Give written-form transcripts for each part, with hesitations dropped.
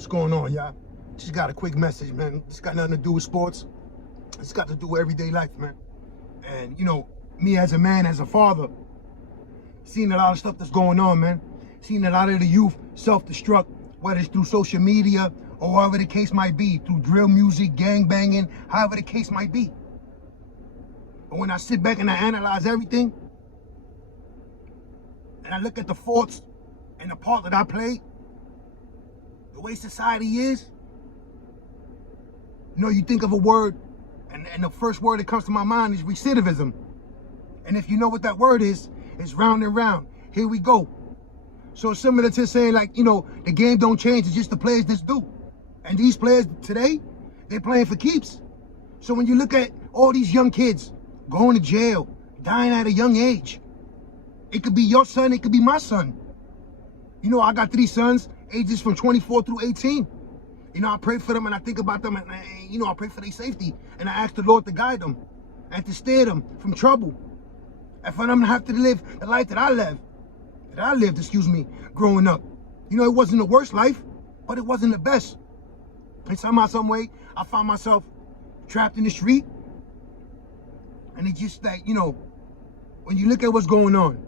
What's going on, y'all? Just got a quick message, man. It's got nothing to do with sports. It's got to do with everyday life, man. And, you know, me as a man, as a father, seeing a lot of stuff that's going on, man. Seeing a lot of the youth self-destruct, whether it's through social media or however the case might be, through drill music, gang banging, however the case might be. But when I sit back and I analyze everything, and I look at the faults and the part that I played, the way society is, you know, you think of a word, and the first word that comes to my mind is recidivism. And if you know what that word is, it's round and round. Here we go. So it's similar to saying, like, you know, the game don't change, it's just the players that do. And these players today, they're playing for keeps. So when you look at all these young kids going to jail, dying at a young age, it could be your son, it could be my son. You know, I got 3 sons, ages from 24 through 18. You know, I pray for them and I think about them and you know, I pray for their safety. And I ask the Lord to guide them and to steer them from trouble. And for them to have to live the life that I lived, growing up. You know, it wasn't the worst life, but it wasn't the best. And somehow, some way, I found myself trapped in the street. And it's just like, you know, when you look at what's going on,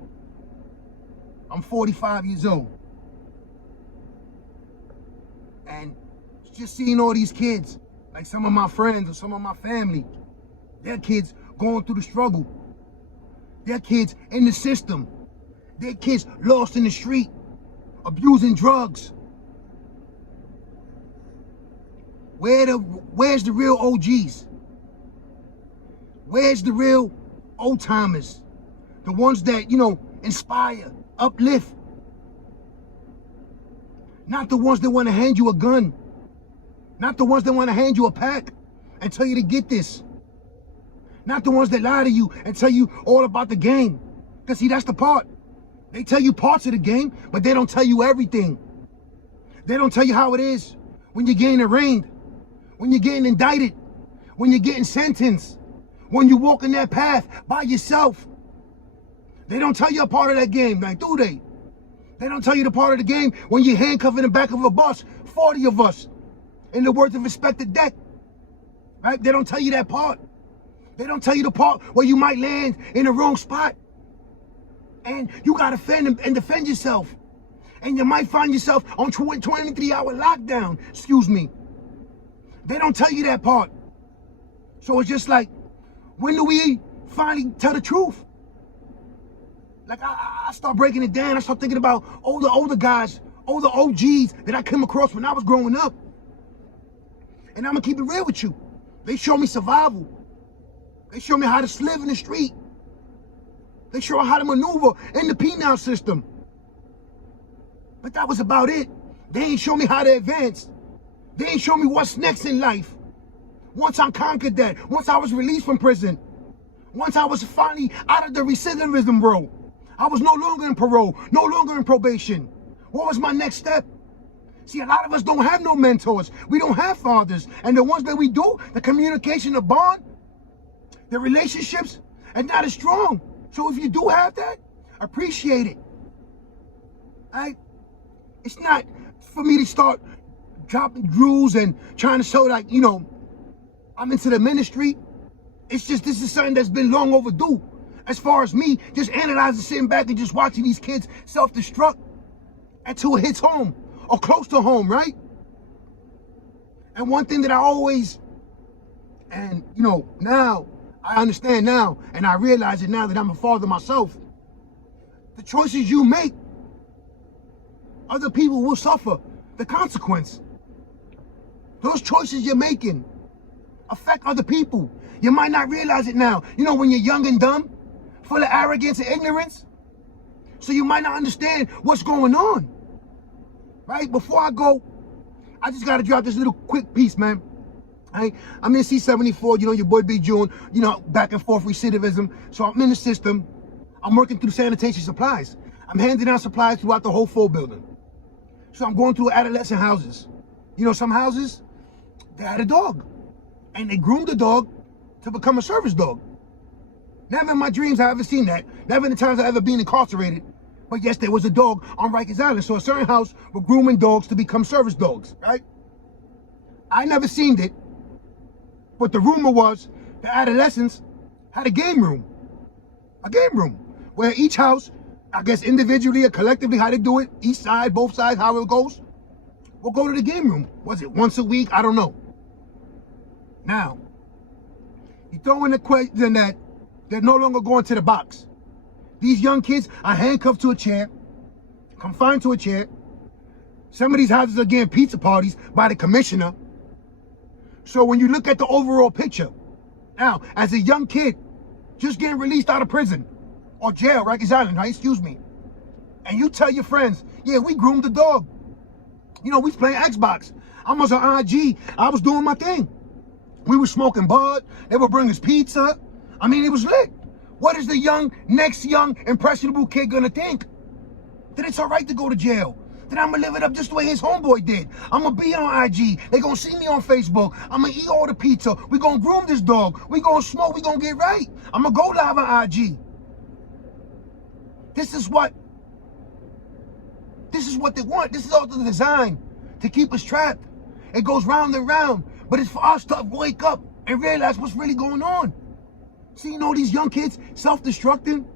I'm 45 years old. And just seeing all these kids, like some of my friends or some of my family, their kids going through the struggle. Their kids in the system. Their kids lost in the street, abusing drugs. Where's the real OGs? Where's the real old timers? The ones that, you know, inspire, uplift. Not the ones that want to hand you a gun. Not the ones that want to hand you a pack and tell you to get this. Not the ones that lie to you and tell you all about the game. Because see, that's the part. They tell you parts of the game, but they don't tell you everything. They don't tell you how it is when you're getting arraigned, when you're getting indicted, when you're getting sentenced, when you walk in that path by yourself. They don't tell you a part of that game, like, do they? They don't tell you the part of the game when you're handcuffed in the back of a bus, 40 of us, in the words of Inspector Deck, right? They don't tell you that part. They don't tell you the part where you might land in the wrong spot. And you gotta defend yourself. And you might find yourself on 23-hour lockdown, They don't tell you that part. So it's just like, when do we finally tell the truth? Like, I start breaking it down. I start thinking about older guys, older OGs that I came across when I was growing up. And I'm gonna keep it real with you. They show me survival. They show me how to live in the street. They show me how to maneuver in the penal system. But that was about it. They ain't show me how to advance. They ain't show me what's next in life. Once I conquered that, once I was released from prison, once I was finally out of the recidivism role, I was no longer in parole, no longer in probation. What was my next step? See, a lot of us don't have no mentors. We don't have fathers. And the ones that we do, the communication, the bond, the relationships are not as strong. So if you do have that, appreciate it. Right? It's not for me to start dropping rules and trying to show, like, you know, I'm into the ministry. It's just, this is something that's been long overdue. As far as me, just analyzing, sitting back and just watching these kids self-destruct until it hits home or close to home, right? And one thing that I always, and you know, now, I understand now, and I realize it now that I'm a father myself. The choices you make, other people will suffer the consequence. Those choices you're making affect other people. You might not realize it now. You know, when you're young and dumb, full of arrogance and ignorance, so you might not understand what's going on. Right? Before I go, I just gotta drop this little quick piece, man. I'm in C-74, you know, your boy Big June, you know, back and forth recidivism. So I'm in the system. I'm working through sanitation supplies. I'm handing out supplies throughout the whole full building. So I'm going through adolescent houses. You know, some houses, they had a dog. And they groomed the dog to become a service dog. Never in my dreams I ever seen that. Never in the times I ever been incarcerated, But yes, there was a dog on Rikers Island. So a certain house were grooming dogs to become service dogs, right? I never seen it. But the rumor was the adolescents had a game room. A game room where each house, I guess individually or collectively, how they do it, each side, both sides, how it goes, will go to the game room. Was it once a week? I don't know. Now, you throw in the question that they're no longer going to the box. These young kids are handcuffed to a chair, confined to a chair. Some of these houses are getting pizza parties by the commissioner. So when you look at the overall picture, now, as a young kid, just getting released out of prison, or jail, Rikers Island, right? Excuse me. And you tell your friends, yeah, we groomed the dog. You know, we was playing Xbox. I was on IG. I was doing my thing. We were smoking bud. They would bring us pizza. I mean, it was lit. What is the next young, impressionable kid gonna think? That it's all right to go to jail. That I'm gonna live it up just the way his homeboy did. I'm gonna be on IG. They gonna see me on Facebook. I'm gonna eat all the pizza. We gonna groom this dog. We gonna smoke. We gonna get right. I'm gonna go live on IG. This is what they want. This is all the design to keep us trapped. It goes round and round, but it's for us to wake up and realize what's really going on. See, you know, these young kids self-destructing.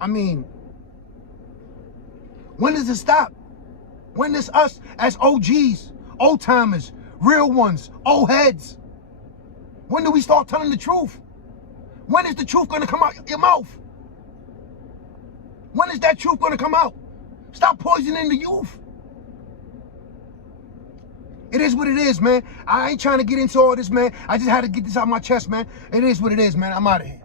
I mean, when does it stop? When does us as OGs, old timers, real ones, old heads, when do we start telling the truth? When is the truth gonna come out your mouth? When is that truth gonna come out? Stop poisoning the youth. It is what it is, man. I ain't trying to get into all this, man. I just had to get this out of my chest, man. It is what it is, man. I'm out of here.